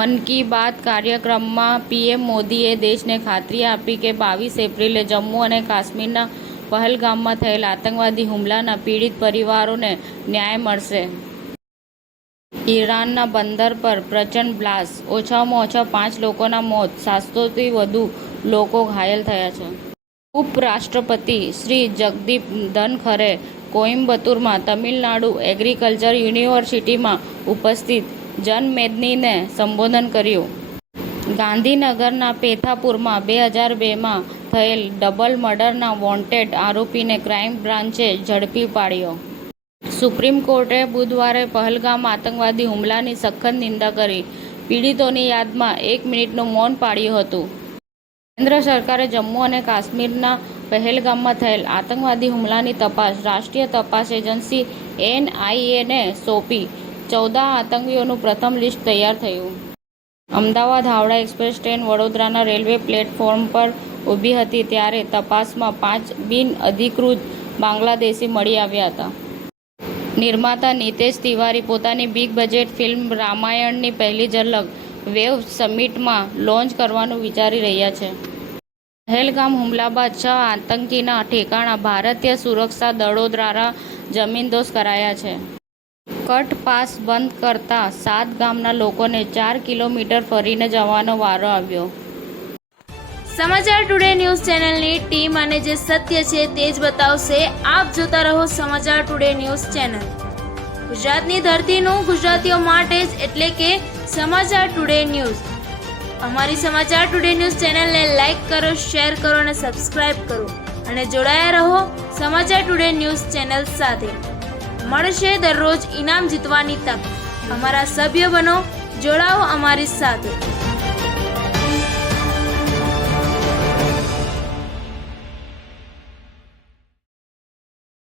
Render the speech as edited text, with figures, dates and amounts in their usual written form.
મન કી બાત કાર્યક્રમમાં પીએમ મોદીએ દેશને ખાતરી આપી કે 22 એપ્રિલે જમ્મુ અને કાશ્મીરના પહલગામમાં થયેલ આતંકવાદી હુમલાના પીડિત પરિવારોને ન્યાય મળશે. ઈરાનના બંદર પર પ્રચંડ બ્લાસ્ટ, ઓછામાં ઓછા 5 લોકોના મોત, 700થી વધુ લોકો ઘાયલ થયા છે. ઉપરાષ્ટ્રપતિ શ્રી જગદીપ ધનખરે કોઇમ્બતુરમાં તમિલનાડુ એગ્રીકલ્ચર યુનિવર્સિટીમાં ઉપસ્થિત જનમેદનીને સંબોધન કર્યું. ગાંધીનગરના પેથાપુરમાં 2002માં થયેલ ડબલ મર્ડરના વોન્ટેડ આરોપીને ક્રાઇમ બ્રાન્ચે ઝડપી પાડ્યો. સુપ્રીમ કોર્ટે બુધવારે પહલગામ આતંકવાદી હુમલાની સખત નિંદા કરી પીડિતોની યાદમાં 1 મિનિટનું મૌન પાળ્યું હતું. કેન્દ્ર સરકારે જમ્મુ અને કાશ્મીરના પહેલગામમાં થયેલ આતંકવાદી હુમલાની તપાસ રાષ્ટ્રીય તપાસ એજન્સી NIAને સોંપી. 14 આતંકીઓનું પ્રથમ લિસ્ટ તૈયાર થયું. અમદાવાદ હાવડા એક્સપ્રેસ ટ્રેન વડોદરાના રેલવે પ્લેટફોર્મ પર ઊભી હતી ત્યારે તપાસમાં 5 બિનઅધિકૃત બાંગ્લાદેશી મળી આવ્યા હતા. નિર્માતા નિતેશ તિવારી પોતાની બિગ બજેટ ફિલ્મ રામાયણની પહેલી ઝલક વેવ સમિટમાં લોન્ચ કરવાનું વિચારી રહ્યા છે. પહેલગામ હુમલા બાદ 6 આતંકીના ઠેકાણા ભારતીય સુરક્ષા દળો દ્વારા જમીનદોસ્ત કરાયા છે. કટ પાસ બંધ કરતા 7 ગામના લોકોને 4 કિલોમીટર ફરીને જવાનો વારો આવ્યો. સમાચાર ટુડે ન્યૂઝ ચેનલની ટીમ અને જે સત્ય છે તે જ બતાવશે. આપ જોતા રહો સમાચાર ટુડે ન્યૂઝ ચેનલ. ગુજરાતની ધરતીનું ગુજરાતીઓ માટે જ, એટલે કે સમાચાર ટુડે ન્યૂઝ. અમારી સમાચાર ટુડે ન્યૂઝ ચેનલને લાઇક કરો, શેર કરો અને સબસ્ક્રાઇબ કરો અને જોડાયા રહો સમાચાર ટુડે ન્યૂઝ ચેનલ સાથે. મળશે દરરોજ ઇનામ જીતવાની તક. અમારા સભ્ય બનો, જોડાઓ અમારી સાથે.